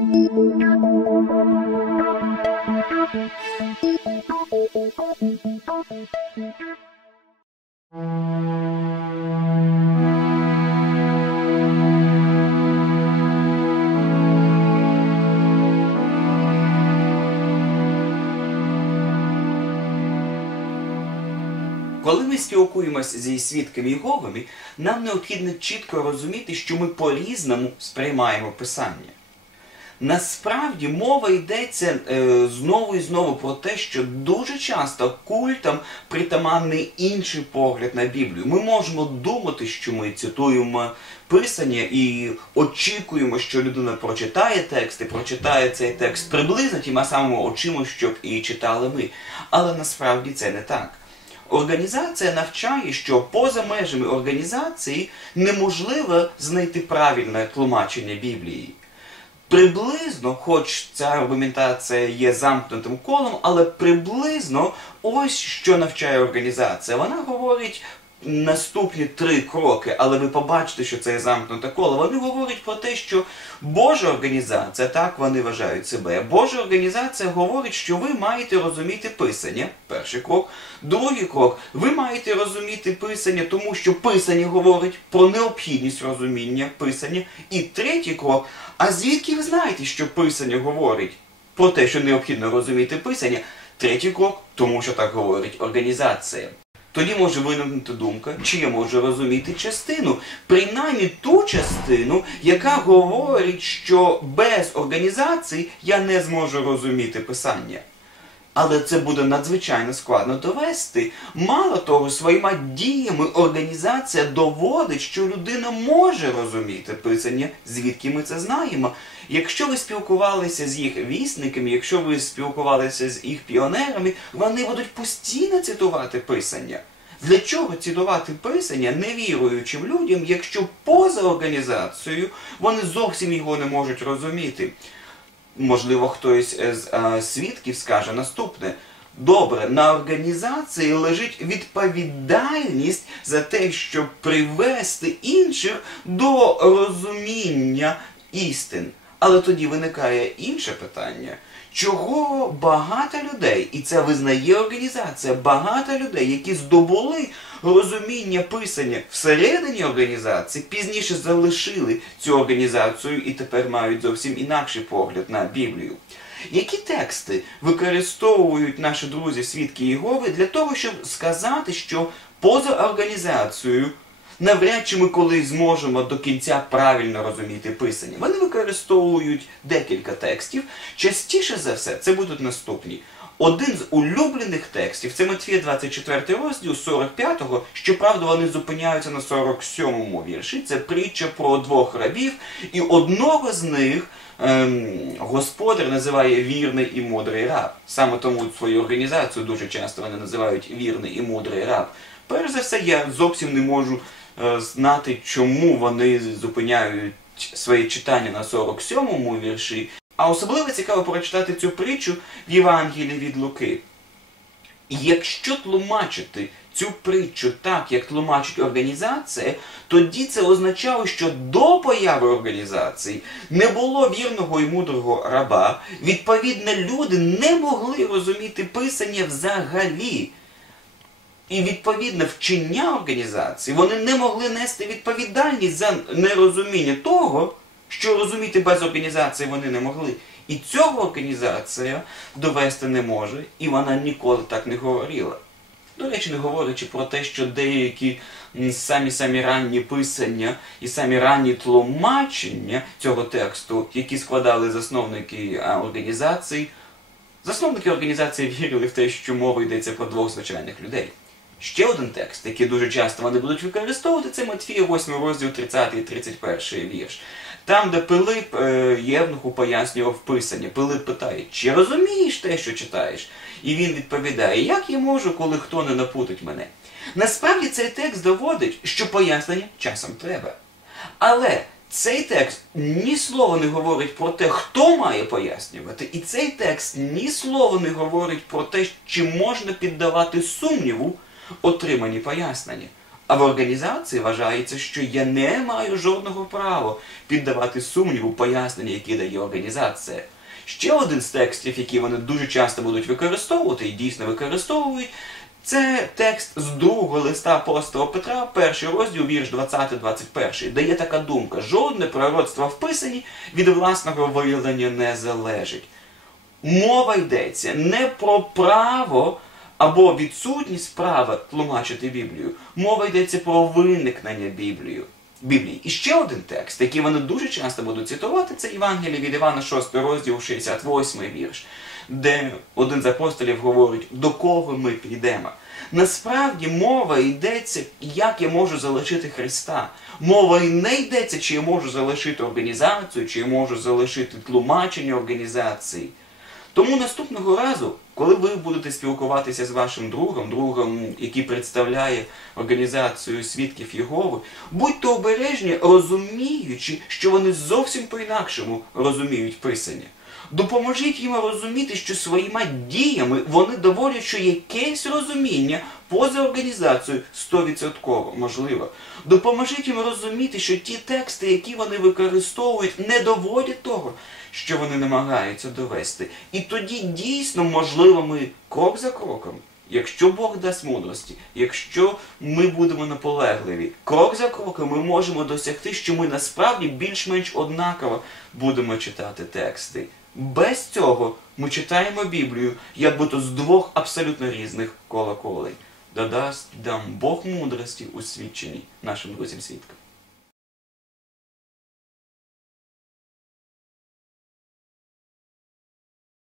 Коли ми спілкуємося зі свідками Єговими, нам необхідно чітко розуміти, що ми по-різному сприймаємо Писання. Насправді мова йдеться е, знову і знову про те, що дуже часто культам притаманний інший погляд на Біблію. Ми можемо думати, що ми цитуємо Писання і очікуємо, що людина прочитає текст і прочитає цей текст приблизно тіма самими очима, щоб і читали ми. Але насправді це не так. Організація навчає, що поза межами організації неможливо знайти правильне тлумачення Біблії. Приблизно, хоч ця аргументація є замкнутим колом, але приблизно ось що навчає організація. Вона говорить наступні три кроки, але ви побачите, що це є замкнуте коло. Вони говорять про те, що Божа організація, так вони вважають себе. Божа організація говорить, що ви маєте розуміти писання. Перший крок. Другий крок. Ви маєте розуміти писання, тому що писання говорить про необхідність розуміння писання. І третій крок. А звідки ви знаєте, що писання говорить про те, що необхідно розуміти писання? Третій крок, тому що так говорить організація. Тоді може виникнути думка, чи я можу розуміти частину, принаймні ту частину, яка говорить, що без організації я не зможу розуміти писання. Але це буде надзвичайно складно довести. Мало того, своїми діями організація доводить, що людина може розуміти писання, звідки ми це знаємо. Якщо ви спілкувалися з їх вісниками, якщо ви спілкувалися з їх піонерами, вони будуть постійно цитувати писання. Для чого цитувати писання невіруючим людям, якщо поза організацією вони зовсім його не можуть розуміти? Можливо, хтось з е, свідків скаже наступне. Добре, на організації лежить відповідальність за те, щоб привести інших до розуміння істин. Але тоді виникає інше питання. Чого багато людей, і це визнає організація, багато людей, які здобули розуміння писання всередині організації, пізніше залишили цю організацію і тепер мають зовсім інакший погляд на Біблію. Які тексти використовують наші друзі свідки Єгови для того, щоб сказати, що поза організацією навряд чи ми колись зможемо до кінця правильно розуміти писання. Вони використовують декілька текстів. Частіше за все, це будуть наступні. Один з улюблених текстів це Матфія 24 розділ 45-го, щоправда, вони зупиняються на 47-му вірші. Це притча про двох рабів, і одного з них ем, господар називає вірний і мудрий раб. Саме тому свою організацію дуже часто вони називають вірний і мудрий раб. Перш за все, я зовсім не можу е, знати, чому вони зупиняють своє читання на 47-му вірші. А особливо цікаво прочитати цю притчу в Євангелії від Луки. Якщо тлумачити цю притчу так, як тлумачить організація, тоді це означало, що до появи організації не було вірного і мудрого раба. Відповідно, люди не могли розуміти писання взагалі. І відповідне вчення організації вони не могли нести відповідальність за нерозуміння того, що розуміти без організації вони не могли. І цього організація довести не може, і вона ніколи так не говорила. До речі, не говорячи про те, що деякі самі-самі ранні писання і самі ранні тлумачення цього тексту, які складали засновники організації, засновники організації вірили в те, що мова йдеться про двох звичайних людей. Ще один текст, який дуже часто вони будуть використовувати, це Матфія 8 розділ 30 і 31 вірш. Там, де Пилип е, Євнуху пояснював писання, Пилип питає, чи розумієш те, що читаєш? І він відповідає, як я можу, коли хто не напутить мене. Насправді цей текст доводить, що пояснення часом треба. Але цей текст ні слова не говорить про те, хто має пояснювати, і цей текст ні слова не говорить про те, чи можна піддавати сумніву отримані пояснення. А в організації вважається, що я не маю жодного права піддавати сумніву пояснення, які дає організація. Ще один з текстів, які вони дуже часто будуть використовувати і дійсно використовують, це текст з другого листа апостола Петра, перший розділ, вірш 20-21, де є така думка: жодне пророцтво в писанні від власного виявлення не залежить. Мова йдеться не про право або відсутність права тлумачити Біблію. Мова йдеться про виникнення Біблію. Біблії. І ще один текст, який вони дуже часто будуть цитувати, це Євангеліє від Івана 6 розділ 68 вірш, де один з апостолів говорить, до кого ми підемо. Насправді мова йдеться, як я можу залишити Христа. Мова і не йдеться, чи я можу залишити організацію, чи я можу залишити тлумачення організації. Тому наступного разу, коли ви будете спілкуватися з вашим другом, другом, який представляє організацію свідків Єгови, будьте обережні, розуміючи, що вони зовсім по-інакшому розуміють писання. Допоможіть їм розуміти, що своїми діями вони доводять, що якесь розуміння поза організацією 100% можливо. Допоможіть їм розуміти, що ті тексти, які вони використовують, не доводять того, що вони намагаються довести. І тоді дійсно, можливо, ми крок за кроком. Якщо Бог дасть мудрості, якщо ми будемо наполегливі, крок за кроком ми можемо досягти, що ми насправді більш-менш однаково будемо читати тексти. Без цього ми читаємо Біблію, як би то з двох абсолютно різних колоколей. Додасть нам Бог мудрості у свідченні нашим друзям свідкам.